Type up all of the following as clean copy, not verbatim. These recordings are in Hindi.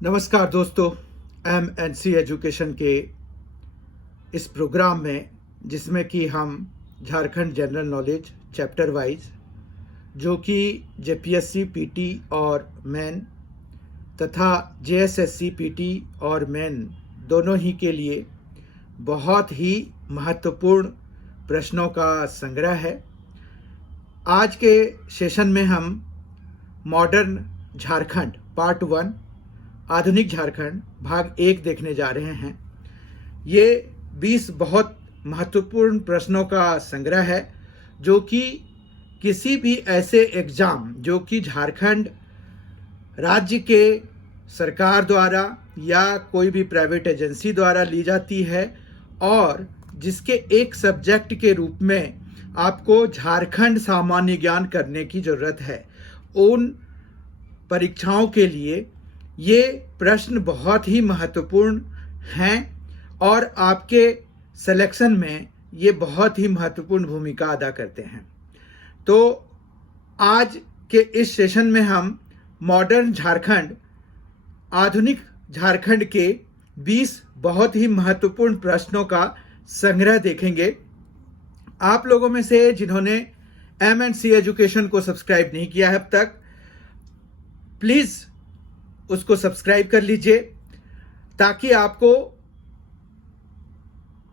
नमस्कार दोस्तों, MNC एजुकेशन के इस प्रोग्राम में जिसमें कि हम Jharkhand general knowledge chapter wise जो कि JPSC PT और मेन तथा JSSC PT और मेन दोनों ही के लिए बहुत ही महत्वपूर्ण प्रश्नों का संग्रह है। आज के सेशन में हम मॉडर्न झारखंड पार्ट 1 आधुनिक झारखंड भाग 1 देखने जा रहे हैं। ये 20 बहुत महत्वपूर्ण प्रश्नों का संग्रह है जो कि किसी भी ऐसे एग्ज़ाम जो कि झारखंड राज्य के सरकार द्वारा या कोई भी प्राइवेट एजेंसी द्वारा ली जाती है और जिसके एक सब्जेक्ट के रूप में आपको झारखंड सामान्य ज्ञान करने की ज़रूरत है, उन परीक्षाओं के लिए ये प्रश्न बहुत ही महत्वपूर्ण हैं और आपके सिलेक्शन में ये बहुत ही महत्वपूर्ण भूमिका अदा करते हैं। तो आज के इस सेशन में हम मॉडर्न झारखंड आधुनिक झारखंड के 20 बहुत ही महत्वपूर्ण प्रश्नों का संग्रह देखेंगे। आप लोगों में से जिन्होंने MNC एजुकेशन को सब्सक्राइब नहीं किया है अब तक, प्लीज़ उसको सब्सक्राइब कर लीजिए ताकि आपको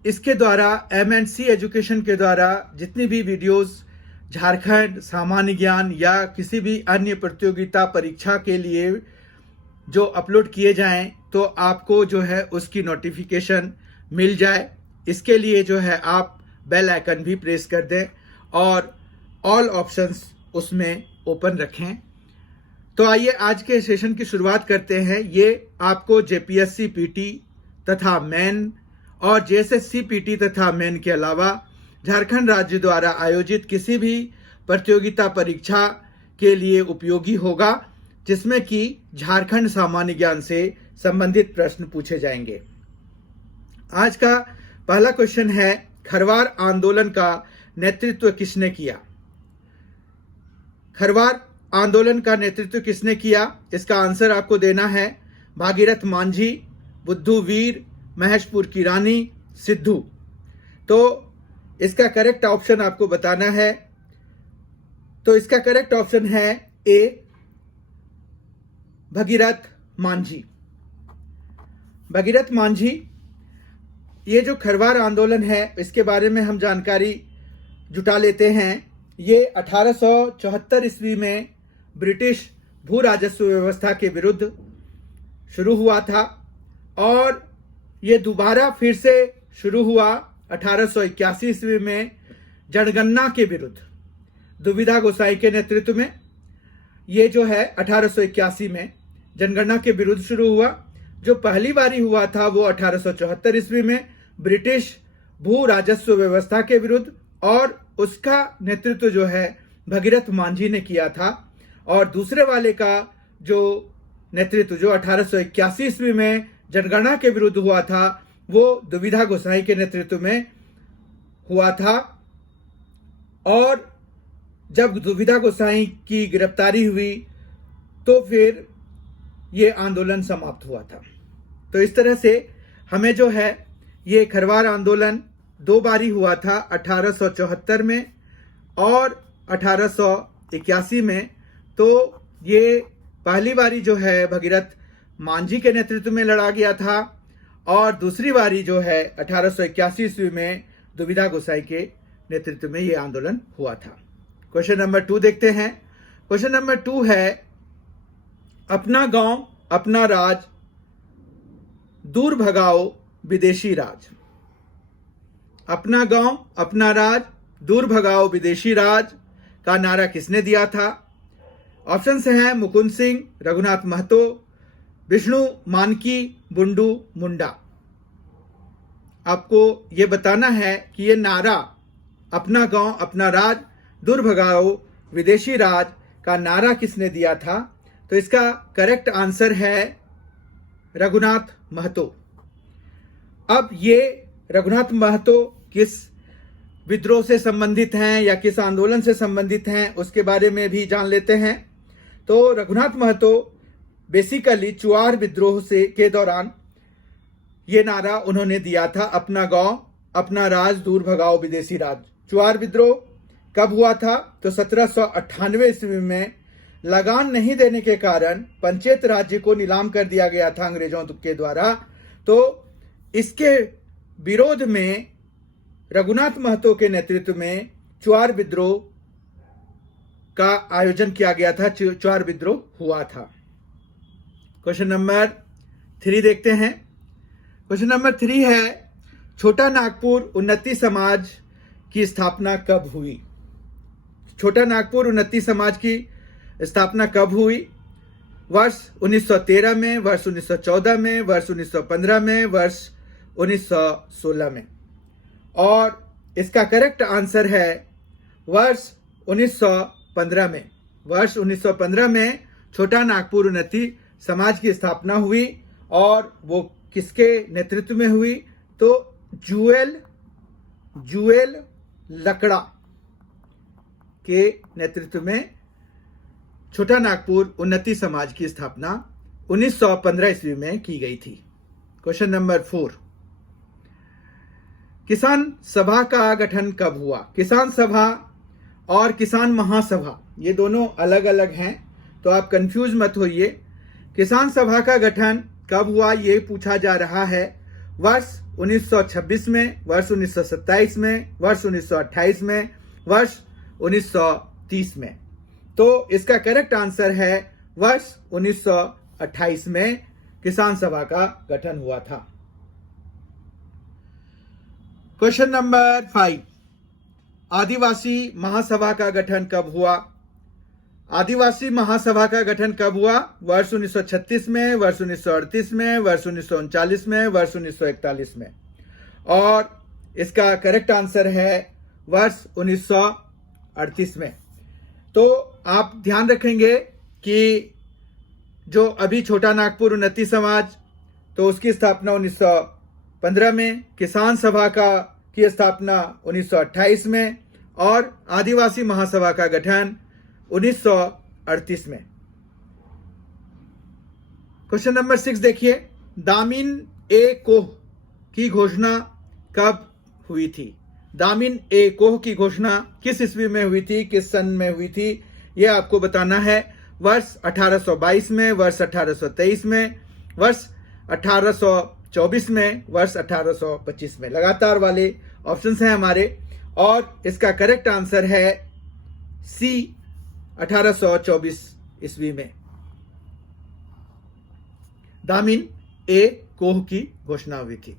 इसके द्वारा MNC एजुकेशन के द्वारा जितनी भी वीडियोस झारखंड सामान्य ज्ञान या किसी भी अन्य प्रतियोगिता परीक्षा के लिए जो अपलोड किए जाएं तो आपको जो है उसकी नोटिफिकेशन मिल जाए। इसके लिए जो है आप बेल आइकन भी प्रेस कर दें और ऑल ऑप्शंस उसमें ओपन रखें। तो आइए आज के सेशन की शुरुआत करते हैं। ये आपको JPSC PT तथा मेन और JSSC PT तथा मेन के अलावा झारखंड राज्य द्वारा आयोजित किसी भी प्रतियोगिता परीक्षा के लिए उपयोगी होगा जिसमें कि झारखंड सामान्य ज्ञान से संबंधित प्रश्न पूछे जाएंगे। आज का पहला क्वेश्चन है, खरवार आंदोलन का नेतृत्व किसने किया? खरवार आंदोलन का नेतृत्व किसने किया? इसका आंसर आपको देना है भागीरथ मांझी, बुद्धू वीर, महेशपुर की रानी, सिद्धू। तो इसका करेक्ट ऑप्शन आपको बताना है। तो इसका करेक्ट ऑप्शन है ए, भगीरथ मांझी। भगीरथ मांझी। ये जो खरवार आंदोलन है इसके बारे में हम जानकारी जुटा लेते हैं। ये 1874 ईस्वी में ब्रिटिश भू राजस्व व्यवस्था के विरुद्ध शुरू हुआ था और ये दोबारा फिर से शुरू हुआ 1881 ईस्वी में जनगणना के विरुद्ध दुविधा गोसाई के नेतृत्व में। ये जो है 1881 में जनगणना के विरुद्ध शुरू हुआ। जो पहली बारी हुआ था वो 1874 ईस्वी में ब्रिटिश भू राजस्व व्यवस्था के विरुद्ध और उसका नेतृत्व जो है भगीरथ मांझी ने किया था। और दूसरे वाले का जो नेतृत्व जो 1881 ईस्वी में जनगणना के विरुद्ध हुआ था वो दुविधा गोसाई के नेतृत्व में हुआ था। और जब दुविधा गोसाई की गिरफ्तारी हुई तो फिर ये आंदोलन समाप्त हुआ था। तो इस तरह से हमें जो है ये खरवार आंदोलन दो बारी हुआ था, 1874 में और 1881 में। तो ये पहली बारी जो है भगीरथ मांझी के नेतृत्व में लड़ा गया था और दूसरी बारी जो है 1881 ईस्वी में दुविधा गोसाई के नेतृत्व में ये आंदोलन हुआ था। क्वेश्चन नंबर 2 देखते हैं। क्वेश्चन नंबर 2 है, अपना गांव अपना राज, दूर भगाओ विदेशी राज। अपना गांव अपना राज, दूर भगाओ विदेशी राज का नारा किसने दिया था? ऑप्शंस हैं मुकुंद सिंह, रघुनाथ महतो, विष्णु मानकी, बुंडू मुंडा। आपको ये बताना है कि ये नारा अपना गांव अपना राज, दूर भगाओ विदेशी राज का नारा किसने दिया था? तो इसका करेक्ट आंसर है रघुनाथ महतो। अब ये रघुनाथ महतो किस विद्रोह से संबंधित हैं या किस आंदोलन से संबंधित हैं उसके बारे में भी जान लेते हैं। तो रघुनाथ महतो बेसिकली चुआर विद्रोह से के दौरान ये नारा उन्होंने दिया था, अपना गांव अपना राज दूर भगाओ विदेशी राज। चुआर विद्रोह कब हुआ था? तो 1798 ईस्वी में लगान नहीं देने के कारण पंचायत राज्य को नीलाम कर दिया गया था अंग्रेजों के द्वारा। तो इसके विरोध में रघुनाथ महतो के नेतृत्व में चुआर विद्रोह का आयोजन किया गया था, चुआर विद्रोह हुआ था। क्वेश्चन नंबर 3 देखते हैं। क्वेश्चन नंबर 3 है, छोटा नागपुर उन्नति समाज की स्थापना कब हुई? छोटा नागपुर उन्नति समाज की स्थापना कब हुई? वर्ष 1913 में, वर्ष 1914 में, वर्ष 1915 में, वर्ष 1916 में। और इसका करेक्ट आंसर है वर्ष 1915 में। वर्ष 1915 में छोटा नागपुर उन्नति समाज की स्थापना हुई। और वो किसके नेतृत्व में हुई? तो जुएल लकड़ा के नेतृत्व में छोटा नागपुर उन्नति समाज की स्थापना 1915 ईस्वी में की गई थी। क्वेश्चन नंबर 4, किसान सभा का गठन कब हुआ? किसान सभा और किसान महासभा ये दोनों अलग अलग हैं, तो आप कंफ्यूज मत होइए। किसान सभा का गठन कब हुआ ये पूछा जा रहा है। वर्ष 1926 में, वर्ष 1927 में, वर्ष 1928 में, वर्ष 1930 में। तो इसका करेक्ट आंसर है वर्ष 1928 में किसान सभा का गठन हुआ था। क्वेश्चन नंबर 5, आदिवासी महासभा का गठन कब हुआ? आदिवासी महासभा का गठन कब हुआ? वर्ष 1936 में, वर्ष 1938 में, वर्ष 1939 में, वर्ष 1941 में। और इसका करेक्ट आंसर है वर्ष 1938 में। तो आप ध्यान रखेंगे कि जो अभी छोटा नागपुर उन्नति समाज, तो उसकी स्थापना 1915 में, किसान सभा की स्थापना 1928 में, और आदिवासी महासभा का गठन 1938 में। क्वेश्चन नंबर 6 देखिए, दामिन ए कोह की घोषणा कब हुई थी? दामिन ए कोह की घोषणा किस ईस्वी में हुई थी, किस सन में हुई थी, यह आपको बताना है। वर्ष 1822 में, वर्ष 1823 में, वर्ष 1824 में, वर्ष 1825 में। लगातार वाले ऑप्शंस हैं हमारे, और इसका करेक्ट आंसर है सी, 1824 ईस्वी में दामिन ए कोह की घोषणा हुई थी।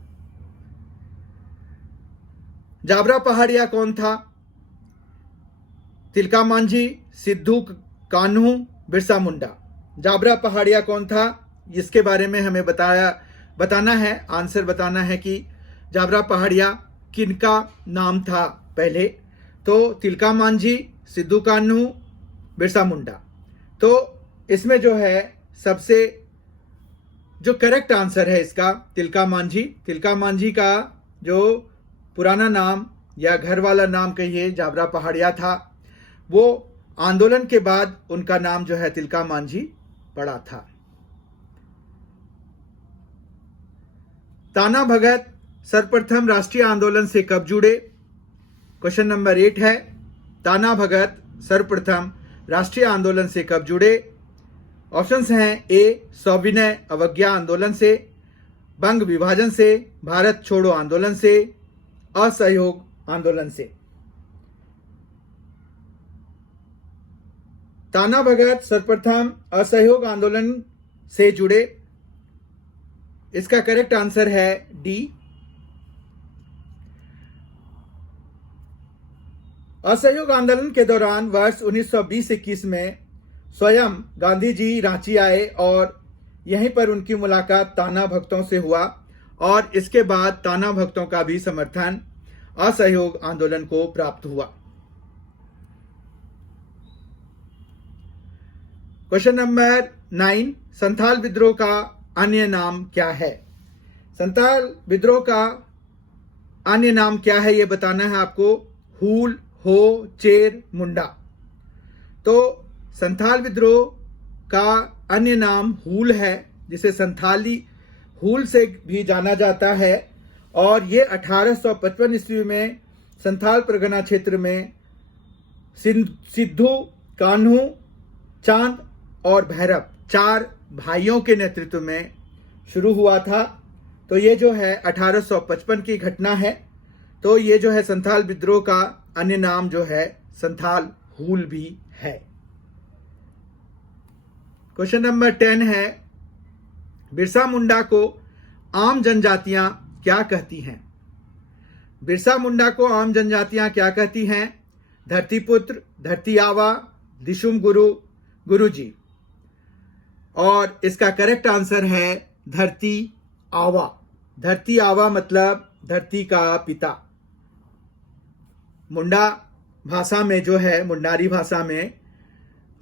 जाबरा पहाड़िया कौन था? तिलका मांझी, सिद्धू कान्हू, बिरसा मुंडा। जाबरा पहाड़िया कौन था, इसके बारे में हमें बताना है, आंसर बताना है कि जाबरा पहाड़िया किनका नाम था पहले। तो तिलका मांझी, सिद्धू कान्हू, बिरसा मुंडा। तो इसमें जो है सबसे जो करेक्ट आंसर है इसका तिलका मांझी। तिलका मांझी का जो पुराना नाम या घर वाला नाम कहिए जाबरा पहाड़िया था, वो आंदोलन के बाद उनका नाम जो है तिलका मांझी पड़ा था। ताना भगत सर्वप्रथम राष्ट्रीय आंदोलन से कब जुड़े? क्वेश्चन नंबर 8 है, ताना भगत सर्वप्रथम राष्ट्रीय आंदोलन से कब जुड़े? ऑप्शंस हैं ए, सविनय अवज्ञा आंदोलन से, बंग विभाजन से, भारत छोड़ो आंदोलन से, असहयोग आंदोलन से। ताना भगत सर्वप्रथम असहयोग आंदोलन से जुड़े, इसका करेक्ट आंसर है डी। असहयोग आंदोलन के दौरान वर्ष 1920-21 में स्वयं गांधी जी रांची आए और यहीं पर उनकी मुलाकात ताना भक्तों से हुआ, और इसके बाद ताना भक्तों का भी समर्थन असहयोग आंदोलन को प्राप्त हुआ। क्वेश्चन नंबर 9, संथाल विद्रोह का अन्य नाम क्या है? संथाल विद्रोह का अन्य नाम क्या है ये बताना है आपको। हूल, हो, चेर, मुंडा। तो संथाल विद्रोह का अन्य नाम हूल है, जिसे संथाली हूल से भी जाना जाता है। और ये 1855 ईस्वी में संथाल परगना क्षेत्र में सिद्धू, कान्हू, चांद और भैरव 4 भाइयों के नेतृत्व में शुरू हुआ था। तो ये जो है 1855 की घटना है। तो ये जो है संथाल विद्रोह का अन्य नाम जो है संथाल हूल भी है। क्वेश्चन नंबर 10 है, बिरसा मुंडा को आम जनजातियां क्या कहती हैं? बिरसा मुंडा को आम जनजातियां क्या कहती हैं? धरतीपुत्र, धरती आवा, दिशुम गुरु, गुरुजी। और इसका करेक्ट आंसर है धरती आवा। धरती आवा मतलब धरती का पिता। मुंडा भाषा में जो है, मुंडारी भाषा में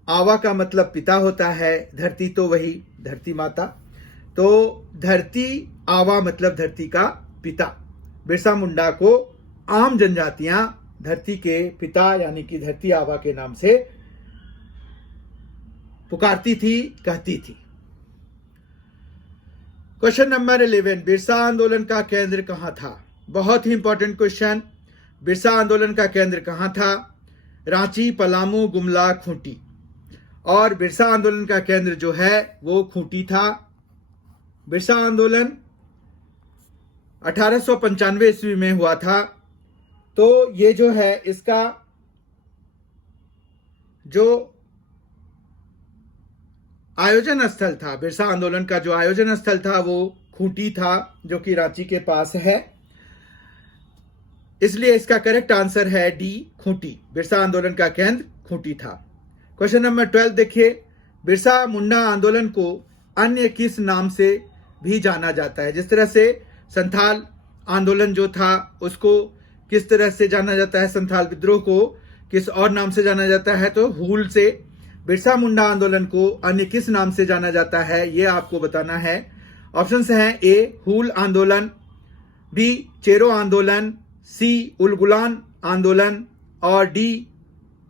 आवा का मतलब पिता होता है, धरती तो वही धरती माता। तो धरती आवा मतलब धरती का पिता। बिरसा मुंडा को आम जनजातियां धरती के पिता यानी कि धरती आवा के नाम से पुकारती थी, कहती थी। क्वेश्चन नंबर 11, बिरसा आंदोलन का केंद्र कहां था? बहुत ही इंपॉर्टेंट क्वेश्चन। बिरसा आंदोलन का केंद्र कहां था? रांची, पलामू, गुमला, खूंटी। और बिरसा आंदोलन का केंद्र जो है वो खूंटी था। बिरसा आंदोलन 1895 ईस्वी में हुआ था। तो ये जो है इसका जो आयोजन स्थल था, बिरसा आंदोलन का जो आयोजन स्थल था वो खूंटी था, जो कि रांची के पास है। इसलिए इसका करेक्ट आंसर है डी, खूंटी। बिरसा आंदोलन का केंद्र खूंटी था। क्वेश्चन नंबर 12 देखिए, बिरसा मुंडा आंदोलन को अन्य किस नाम से भी जाना जाता है? जिस तरह से संथाल आंदोलन जो था उसको किस तरह से जाना जाता है, संथाल विद्रोह को किस और नाम से जाना जाता है, तो हूल से। बिरसा मुंडा आंदोलन को अन्य किस नाम से जाना जाता है, ये आपको बताना है। ऑप्शंस हैं ए हूल आंदोलन, बी चेरो आंदोलन, सी उलगुलान आंदोलन और डी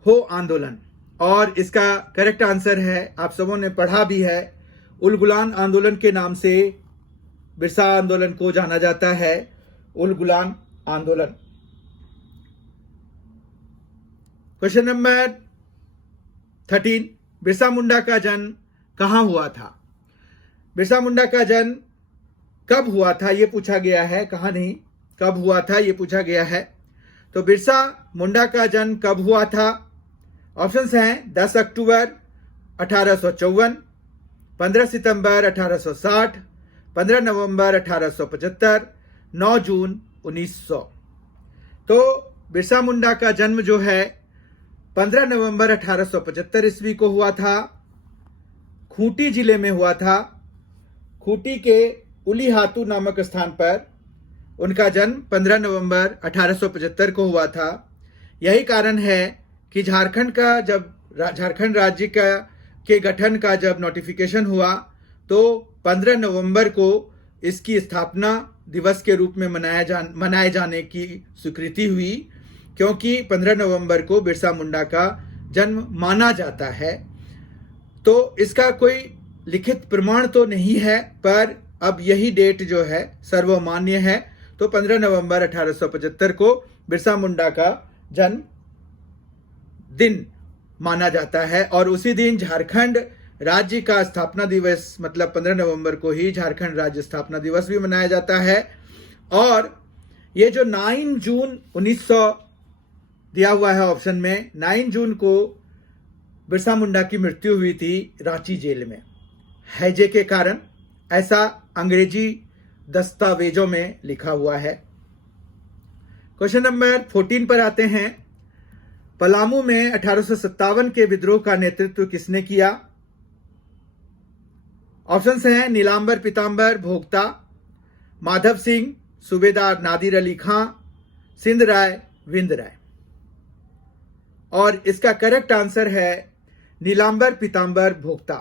हो आंदोलन। और इसका करेक्ट आंसर है, आप सबों ने पढ़ा भी है, उलगुलान आंदोलन के नाम से बिरसा आंदोलन को जाना जाता है, उलगुलान आंदोलन। क्वेश्चन नंबर 13, बिरसा मुंडा का जन्म कहां हुआ था? बिरसा मुंडा का जन्म कब हुआ था ये पूछा गया है, कहां नहीं, कब हुआ था ये पूछा गया है। तो बिरसा मुंडा का जन्म कब हुआ था? ऑप्शंस हैं 10 अक्टूबर 1854, 15 सितंबर 1860, 15 नवंबर 1875, 9 जून 1900। तो बिरसा मुंडा का जन्म जो है 15 नवंबर 1875 ईस्वी को हुआ था, खूंटी जिले में हुआ था। खूंटी के उलीहातू नामक स्थान पर उनका जन्म 15 नवंबर 1875 को हुआ था। यही कारण है कि झारखंड राज्य के गठन का जब नोटिफिकेशन हुआ तो 15 नवंबर को इसकी स्थापना दिवस के रूप में मनाए जाने की स्वीकृति हुई, क्योंकि 15 नवंबर को बिरसा मुंडा का जन्म माना जाता है। तो इसका कोई लिखित प्रमाण तो नहीं है, पर अब यही डेट जो है सर्वमान्य है। तो 15 नवंबर 1875 को बिरसा मुंडा का जन्म दिन माना जाता है। और उसी दिन झारखंड राज्य का स्थापना दिवस, मतलब 15 नवंबर को ही झारखंड राज्य स्थापना दिवस भी मनाया जाता है। और ये जो 9 जून 1900 दिया हुआ है ऑप्शन में, 9 जून को बिरसा मुंडा की मृत्यु हुई थी रांची जेल में हैजे के कारण, ऐसा अंग्रेजी दस्तावेजों में लिखा हुआ है। क्वेश्चन नंबर 14 पर आते हैं। पलामू में 1857 के विद्रोह का नेतृत्व किसने किया? ऑप्शंस हैं नीलांबर पीतांबर भोक्ता, माधव सिंह, सूबेदार नादिर अली खां, सिंध राय, विंद राय। और इसका करेक्ट आंसर है नीलांबर पीतांबर भोक्ता।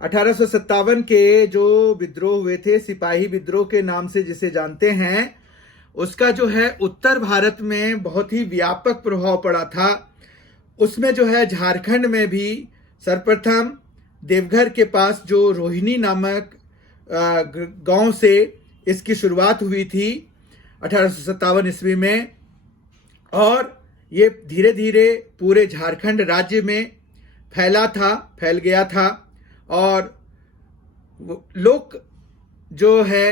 1857 के जो विद्रोह हुए थे, सिपाही विद्रोह के नाम से जिसे जानते हैं, उसका जो है उत्तर भारत में बहुत ही व्यापक प्रभाव पड़ा था। उसमें जो है झारखंड में भी सर्वप्रथम देवघर के पास जो रोहिणी नामक गांव से इसकी शुरुआत हुई थी 1857 ईस्वी में, और ये धीरे धीरे पूरे झारखंड राज्य में फैल गया था। और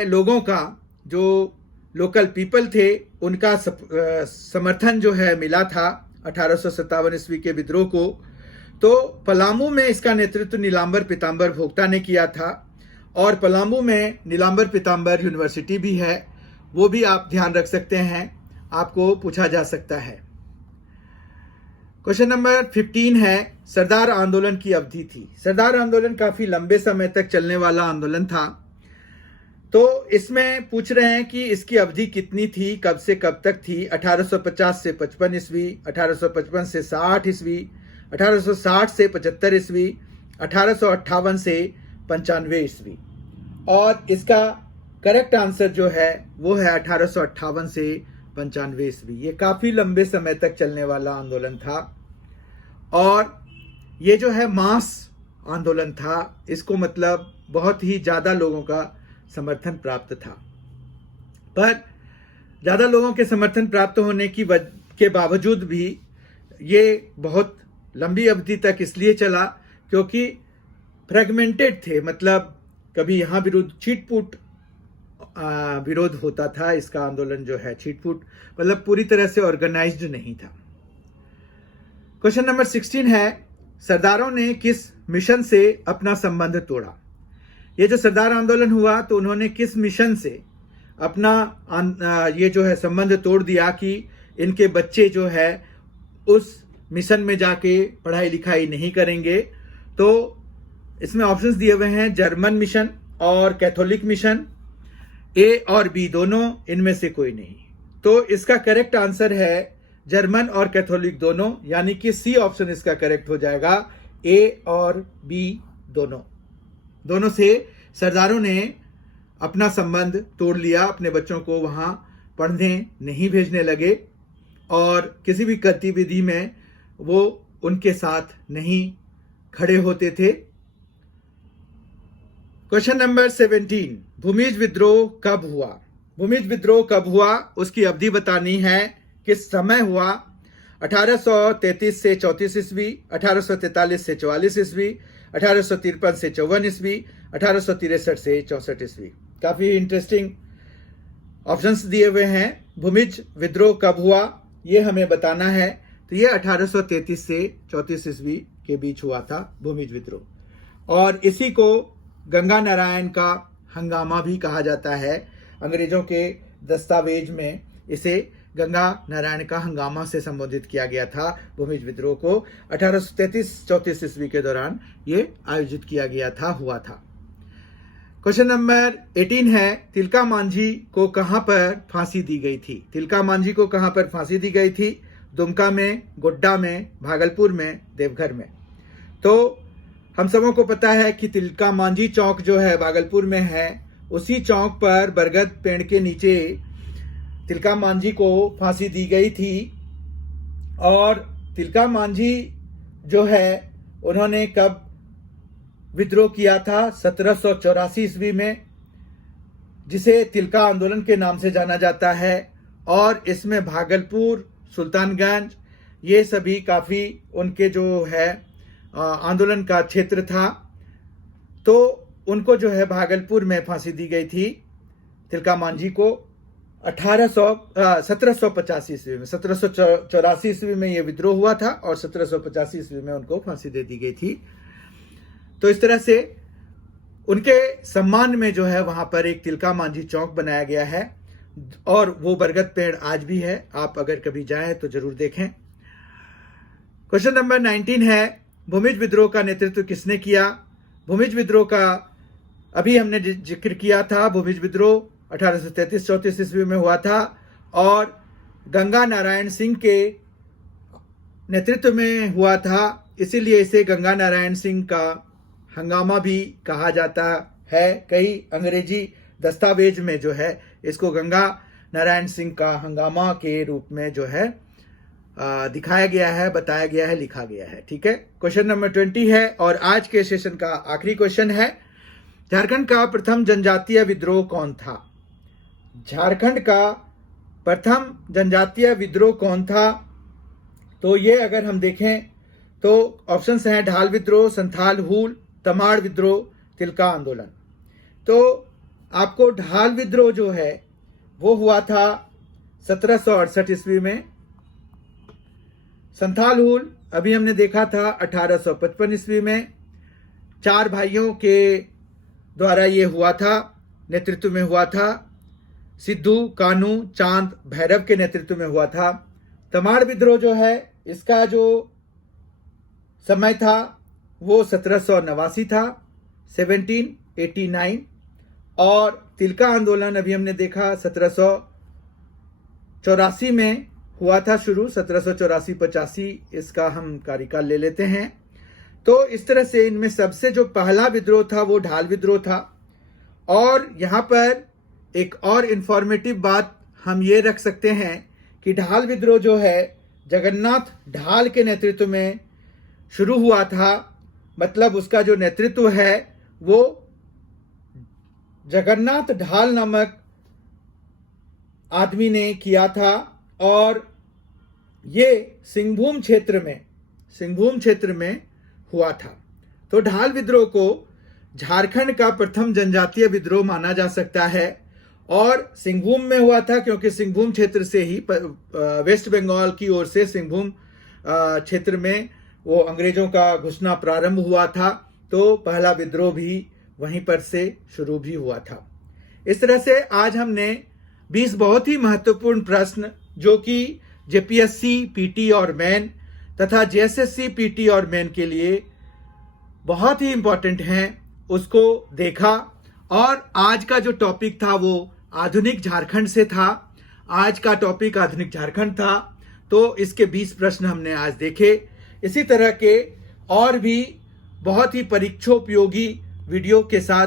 लोगों का जो लोकल पीपल थे उनका समर्थन जो है मिला था 1857 ईस्वी के विद्रोह को। तो पलामू में इसका नेतृत्व नीलांबर पीताम्बर भोक्ता ने किया था, और पलामू में नीलांबर पीताम्बर यूनिवर्सिटी भी है, वो भी आप ध्यान रख सकते हैं, आपको पूछा जा सकता है। क्वेश्चन नंबर 15 है, सरदार आंदोलन की अवधि थी। सरदार आंदोलन काफी लंबे समय तक चलने वाला आंदोलन था, तो इसमें पूछ रहे हैं कि इसकी अवधि कितनी थी, कब से कब तक थी। 1850 से 55 ईस्वी, 1855 से 60 ईस्वी, 1860 से 75 ईस्वी, 1858 से 95 ईस्वी। और इसका करेक्ट आंसर जो है वो है 1858 से 95 ईस्वी। ये काफी लंबे समय तक चलने वाला आंदोलन था, और ये जो है मास आंदोलन था, इसको मतलब बहुत ही ज्यादा लोगों का समर्थन प्राप्त था। पर ज्यादा लोगों के समर्थन प्राप्त होने के बावजूद भी ये बहुत लंबी अवधि तक इसलिए चला क्योंकि फ्रेगमेंटेड थे, मतलब कभी यहाँ विरुद्ध छीटपुट विरोध होता था। इसका आंदोलन जो है छीटपुट मतलब पूरी तरह से ऑर्गेनाइज्ड नहीं था। क्वेश्चन नंबर 16 है, सरदारों ने किस मिशन से अपना संबंध तोड़ा। ये जो सरदार आंदोलन हुआ तो उन्होंने किस मिशन से अपना ये जो है संबंध तोड़ दिया कि इनके बच्चे जो है उस मिशन में जाके पढ़ाई लिखाई नहीं करेंगे। तो इसमें ऑप्शंस दिए हुए हैं, जर्मन मिशन और कैथोलिक मिशन, ए और बी दोनों, इनमें से कोई नहीं। तो इसका करेक्ट आंसर है जर्मन और कैथोलिक दोनों, यानी कि सी ऑप्शन इसका करेक्ट हो जाएगा। ए और बी दोनों से सरदारों ने अपना संबंध तोड़ लिया, अपने बच्चों को वहां पढ़ने नहीं भेजने लगे और किसी भी गतिविधि में वो उनके साथ नहीं खड़े होते थे। क्वेश्चन नंबर 17, भूमिज विद्रोह कब हुआ। भूमिज विद्रोह कब हुआ उसकी अवधि बतानी है, किस समय हुआ। 1833 से 34 ईस्वी, 1843 से 44 ईस्वी, 1853 से 54 ईस्वी, 1863 से 64 ईस्वी। काफी इंटरेस्टिंग ऑप्शंस दिए हुए हैं। भूमिज विद्रोह कब हुआ ये हमें बताना है, तो ये 1833 से 34 ईस्वी के बीच हुआ था भूमिज विद्रोह, और इसी को गंगा नारायण का हंगामा भी कहा जाता है। अंग्रेजों के दस्तावेज में इसे गंगा नारायण का हंगामा से संबोधित किया गया था। भूमिज विद्रोह को 1833-34 ईस्वी के दौरान ये आयोजित किया गया था, हुआ था। क्वेश्चन नंबर 18 है, तिलका मांझी को कहां पर फांसी दी गई थी। तिलका मांझी को कहां पर फांसी दी गई थी। दुमका में, गोड्डा में, भागलपुर में, देवघर में। तो हम सबों को पता है कि तिलका मांझी चौक जो है भागलपुर में है, उसी चौक पर बरगद पेड़ के नीचे तिलका मांझी को फांसी दी गई थी। और तिलका मांझी जो है उन्होंने कब विद्रोह किया था, 1784 ईस्वी में, जिसे तिलका आंदोलन के नाम से जाना जाता है। और इसमें भागलपुर, सुल्तानगंज, ये सभी काफी उनके जो है आंदोलन का क्षेत्र था। तो उनको जो है भागलपुर में फांसी दी गई थी तिलका मांझी को 1785 ईस्वी में। 1784 ईस्वी में ये विद्रोह हुआ था और 1785 ईस्वी में उनको फांसी दे दी गई थी। तो इस तरह से उनके सम्मान में जो है वहां पर एक तिलका मांझी चौक बनाया गया है, और वो बरगद पेड़ आज भी है। आप अगर कभी जाएं तो जरूर देखें। क्वेश्चन नंबर 19 है, भूमिज विद्रोह का नेतृत्व किसने किया। भूमिज विद्रोह का अभी हमने जिक्र किया था। भूमिज विद्रोह 1833-34 ईस्वी में हुआ था, और गंगा नारायण सिंह के नेतृत्व में हुआ था, इसीलिए इसे गंगा नारायण सिंह का हंगामा भी कहा जाता है। कई अंग्रेजी दस्तावेज में जो है इसको गंगा नारायण सिंह का हंगामा के रूप में जो है दिखाया गया है, बताया गया है, लिखा गया है। ठीक है, क्वेश्चन नंबर 20 है और आज के सेशन का आखिरी क्वेश्चन है, झारखंड का प्रथम जनजातीय विद्रोह कौन था? झारखंड का प्रथम जनजातीय विद्रोह कौन था? तो ये अगर हम देखें तो ऑप्शंस हैं ढाल विद्रोह, संथाल हूल, तमाड़ विद्रोह, तिलका आंदोलन। तो आपको ढाल विद्रोह जो है वो हुआ था 1768 ईस्वी में। संथाल हूल अभी हमने देखा था 1855 ईस्वी में। 4 भाइयों के द्वारा ये हुआ था, नेतृत्व में हुआ था। सिद्धू, कानू, चांद, भैरव के नेतृत्व में हुआ था। तमाड़ विद्रोह जो है इसका जो समय था वो 1789 था, 1789। और तिलका आंदोलन अभी हमने देखा 1784 में हुआ था शुरू, 1784-85 इसका हम कार्यकाल ले लेते हैं। तो इस तरह से इनमें सबसे जो पहला विद्रोह था वो ढाल विद्रोह था। और यहाँ पर एक और इंफॉर्मेटिव बात हम ये रख सकते हैं कि ढाल विद्रोह जो है जगन्नाथ ढाल के नेतृत्व में शुरू हुआ था। मतलब उसका जो नेतृत्व है वो जगन्नाथ ढाल नामक आदमी ने किया था। और ये सिंहभूम क्षेत्र में हुआ था। तो ढाल विद्रोह को झारखंड का प्रथम जनजातीय विद्रोह माना जा सकता है। और सिंहभूम में हुआ था क्योंकि सिंहभूम क्षेत्र से ही वेस्ट बंगाल की ओर से सिंहभूम क्षेत्र में वो अंग्रेजों का घुसना प्रारंभ हुआ था। तो पहला विद्रोह भी वहीं पर से शुरू भी हुआ था। इस तरह से आज हमने 20 बहुत ही महत्वपूर्ण प्रश्न जो कि जेपीएससी, पीटी और मेन तथा जेएसएससी, पीटी और मेन के लिए बहुत ही इंपॉर्टेंट हैं उसको देखा। और आज का जो टॉपिक था वो आधुनिक झारखंड से था। आज का टॉपिक आधुनिक झारखंड था। तो इसके 20 प्रश्न हमने आज देखे। इसी तरह के और भी बहुत ही परीक्षोपयोगी वीडियो के साथ,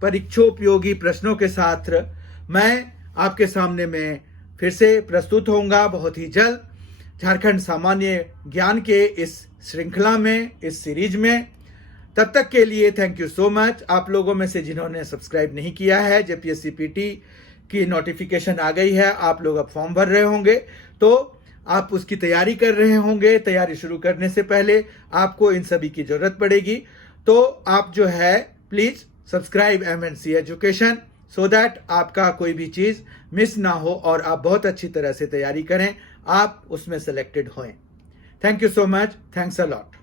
परीक्षोपयोगी प्रश्नों के साथ मैं आपके सामने में फिर से प्रस्तुत होऊंगा बहुत ही जल्द, झारखंड सामान्य ज्ञान के इस श्रृंखला में, इस सीरीज में। तब तक के लिए थैंक यू सो मच। आप लोगों में से जिन्होंने सब्सक्राइब नहीं किया है, जेपीएससी पीटी की नोटिफिकेशन आ गई है, आप लोग अब फॉर्म भर रहे होंगे तो आप उसकी तैयारी कर रहे होंगे। तैयारी शुरू करने से पहले आपको इन सभी की जरूरत पड़ेगी। तो आप जो है please subscribe MNC education so that आपका कोई भी चीज मिस ना हो और आप बहुत अच्छी तरह से तैयारी करें, आप उसमें सेलेक्टेड हों। Thank you so much. Thanks a lot.